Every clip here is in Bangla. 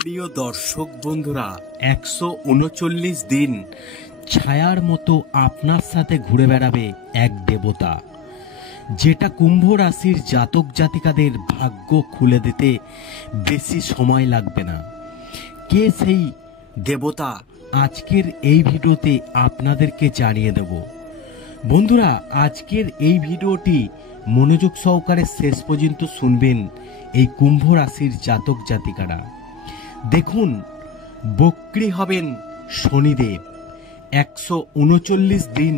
প্রিয় দর্শক বন্ধুরা, 139 দিন ছায়ার মতো আপনার সাথে ঘুরে বেড়াবে এক দেবতা, যেটা কুম্ভ রাশির জাতক জাতিকাদের ভাগ্য খুলে দিতে বেশি সময় লাগবে না। কে সেই দেবতা আজকের এই ভিডিওতে আপনাদেরকে জানিয়ে দেব। বন্ধুরা, আজকের এই ভিডিওটি মনোযোগ সহকারে শেষ পর্যন্ত শুনবেন এই কুম্ভ রাশির জাতক জাতিকারা। দেখুন, বক্রী হবেন শনিদেব। 139 দিন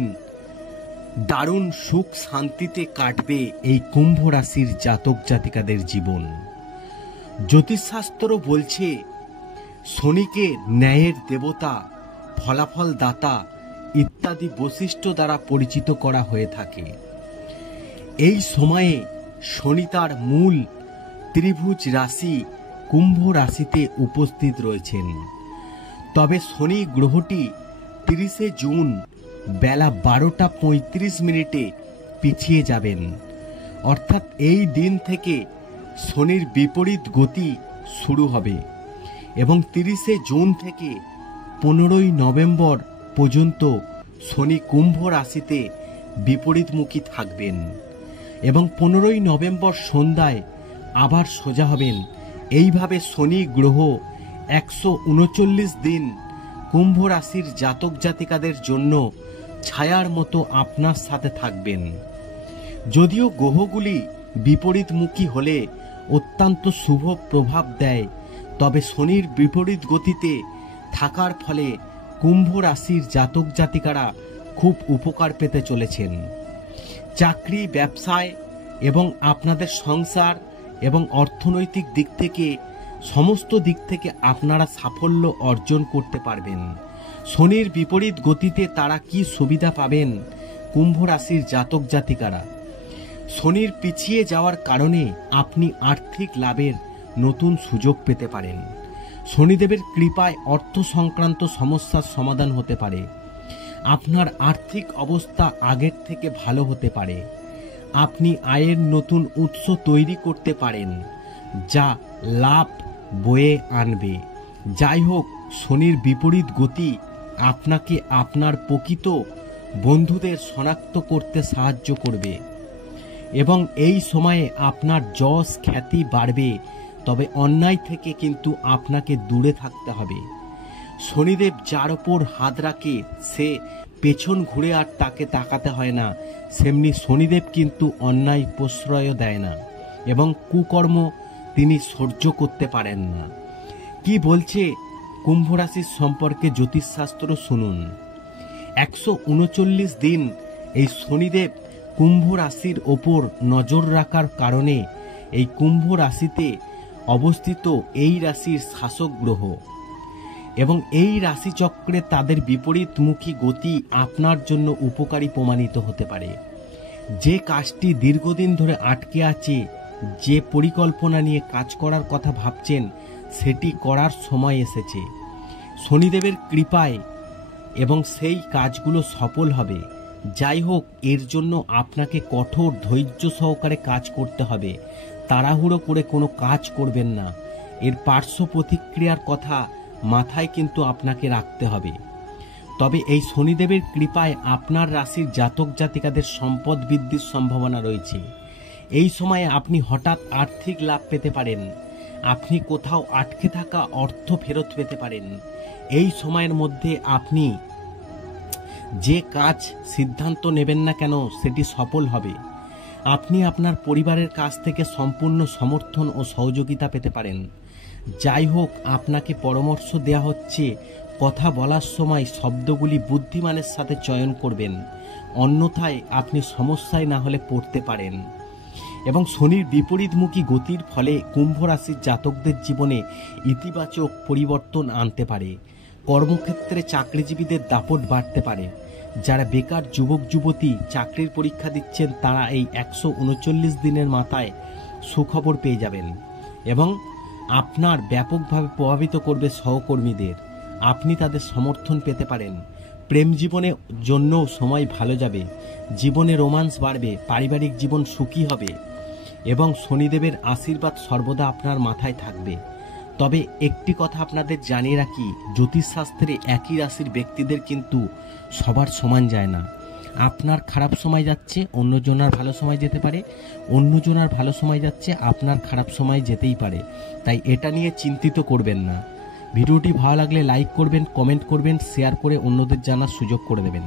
দারুণ সুখ শান্তিতে কাটবে এই কুম্ভ রাশির জাতক জাতিকাদের জীবন। জ্যোতিষশাস্ত্র বলছে শনিকে ন্যায়ের দেবতা, ফলাফল দাতা ইত্যাদি বৈশিষ্ট্য দ্বারা পরিচিত করা হয়ে থাকে। এই সময়ে শনি তার মূল ত্রিভুজ রাশি কুম্ভ রাশিতে উপস্থিত রয়েছেন। তবে শনি গ্রহটি 30 জুন বেলা 12:35 পিছিয়ে যাবেন। অর্থাৎ এই দিন থেকে শনির বিপরীত গতি শুরু হবে এবং 30 জুন থেকে 15 নভেম্বর পর্যন্ত শনি কুম্ভ রাশিতে বিপরীতমুখী থাকবেন এবং 15 নভেম্বর সন্ধ্যায় আবার সোজা হবেন। এইভাবে শনি গ্রহ 139 দিন কুম্ভ রাশির জাতক জাতিকাদের জন্য ছায়ার মতো আপনার সাথে থাকবেন। যদিও গ্রহগুলি বিপরীতমুখী হলে অত্যন্ত শুভ প্রভাব দেয়, তবে শনির বিপরীত গতিতে থাকার ফলে কুম্ভ রাশির জাতক জাতিকারা খুব উপকার পেতে চলেছেন। চাকরি, ব্যবসায় এবং আপনাদের সংসার এবং অর্থনৈতিক দিক থেকে সমস্ত দিক থেকে আপনারা সাফল্য অর্জন করতে পারবেন। শনির বিপরীত গতিতে তারা কি সুবিধা পাবেন কুম্ভ রাশির জাতক জাতিকারা? শনির পিছিয়ে যাওয়ার কারণে আপনি আর্থিক লাভের নতুন সুযোগ পেতে পারেন। শনিদেবের কৃপায় অর্থ সংক্রান্ত সমস্যার সমাধান হতে পারে। আপনার আর্থিক অবস্থা আগের থেকে ভালো হতে পারে। আপনি আয়ের নতুন উৎস তৈরি করতে পারেন, যা লাভ বয়ে আনবে। যাই হোক, শনির বিপরীত গতি আপনাকে আপনার প্রকৃত বন্ধুদের শনাক্ত করতে সাহায্য করবে এবং এই সময়ে আপনার যশ খ্যাতি বাড়বে। তবে অন্যায় থেকে কিন্তু আপনাকে দূরে থাকতে হবে। শনিদেব যার ওপর হাত রাখে সে পেছন ঘুরে আর তাকে তাকাতে হয় না। সেমনি শনিদেব কিন্তু অন্যায় প্রশ্রয় দেয় না এবং কুকর্ম তিনি সহ্য করতে পারেন না। কি বলছে কুম্ভ রাশির সম্পর্কে জ্যোতিষশাস্ত্র শুনুন। 139 দিন এই শনিদেব কুম্ভ রাশির ওপর নজর রাখার কারণে এই কুম্ভ রাশিতে অবস্থিত এই রাশির শাসক গ্রহ এবং এই রাশিচক্রে তাদের বিপরীতমুখী গতি আপনার জন্য উপকারী প্রমাণিত হতে পারে। যে কাজটি দীর্ঘদিন ধরে আটকে আছে, যে পরিকল্পনা নিয়ে কাজ করার কথা ভাবছেন, সেটি করার সময় এসেছে শনিদেবের কৃপায় এবং সেই কাজগুলো সফল হবে। যাই হোক, এর জন্য আপনাকে কঠোর ধৈর্য সহকারে কাজ করতে হবে। তাড়াহুড়ো করে কোনো কাজ করবেন না। এর পার্শ্ব প্রতিক্রিয়ার কথা মাথায় কিন্তু আপনাকে রাখতে হবে। তবে এই শনিদেবের কৃপায় আপনার রাশির জাতক জাতিকাদের সম্পদ বৃদ্ধির সম্ভাবনা রয়েছে। এই সময়ে আপনি হঠাৎ আর্থিক লাভ পেতে পারেন। আপনি কোথাও আটকে থাকা অর্থ ফেরত পেতে পারেন। এই সময়ের মধ্যে আপনি যে কাজ সিদ্ধান্ত নেবেন না কেন সেটি সফল হবে। আপনি আপনার পরিবারের কাছ থেকে সম্পূর্ণ সমর্থন ও সহযোগিতা পেতে পারেন। যাই হোক, আপনাকে পরামর্শ দেওয়া হচ্ছে কথা বলার সময় শব্দগুলি বুদ্ধিমানের সাথে চয়ন করবেন, অন্যথায় আপনি সমস্যায় না হলে পড়তে পারেন। এবং শনির বিপরীতমুখী গতির ফলে কুম্ভ রাশির জাতকদের জীবনে ইতিবাচক পরিবর্তন আনতে পারে। কর্মক্ষেত্রে চাকরিজীবীদের দাপট বাড়তে পারে। যারা বেকার যুবক যুবতী চাকরির পরীক্ষা দিচ্ছেন, তারা এই 139 দিনের মাথায় সুখবর পেয়ে যাবেন এবং আপনার ব্যাপকভাবে প্রভাবিত করবে সহকর্মীদের। আপনি তাদের সমর্থন পেতে পারেন। প্রেম জীবনের জন্য সময় ভালো যাবে। জীবনে রোমান্স বাড়বে। পারিবারিক জীবন সুখী হবে এবং শনিদেবের আশীর্বাদ সর্বদা আপনার মাথায় থাকবে। তবে একটি কথা আপনাদের জানিয়ে রাখি, জ্যোতিষশাস্ত্রে একই রাশির ব্যক্তিদের কিন্তু সবার সমান যায় না। আপনার খারাপ সময় যাচ্ছে, অন্যজনার ভালো সময় যেতে পারে, অন্যজনার ভালো সময় যাচ্ছে, আপনার খারাপ সময় যেতেই পারে। তাই এটা নিয়ে চিন্তিত করবেন না। ভিডিওটি ভালো লাগলে লাইক করবেন, কমেন্ট করবেন, শেয়ার করে অন্যদের জানার সুযোগ করে দেবেন।